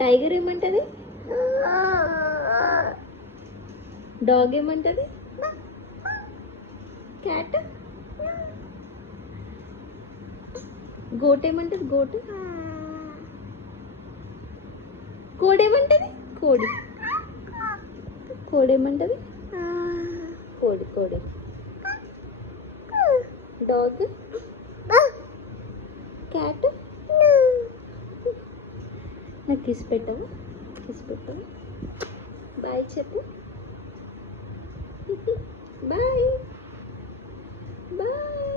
Tiger ఏమంటది? Dog ఏమంటది? Cat? Goat ఏమంటది? గోట్? కోడేమంటది? కోడి. కోడేమంటది? కోడి. కోడి. డాగ్? క్యాట్? నాకు కిస్ పెట్టవా? కిస్ పెట్టవా? బాయ్ చెప్పు. బాయ్. బాయ్.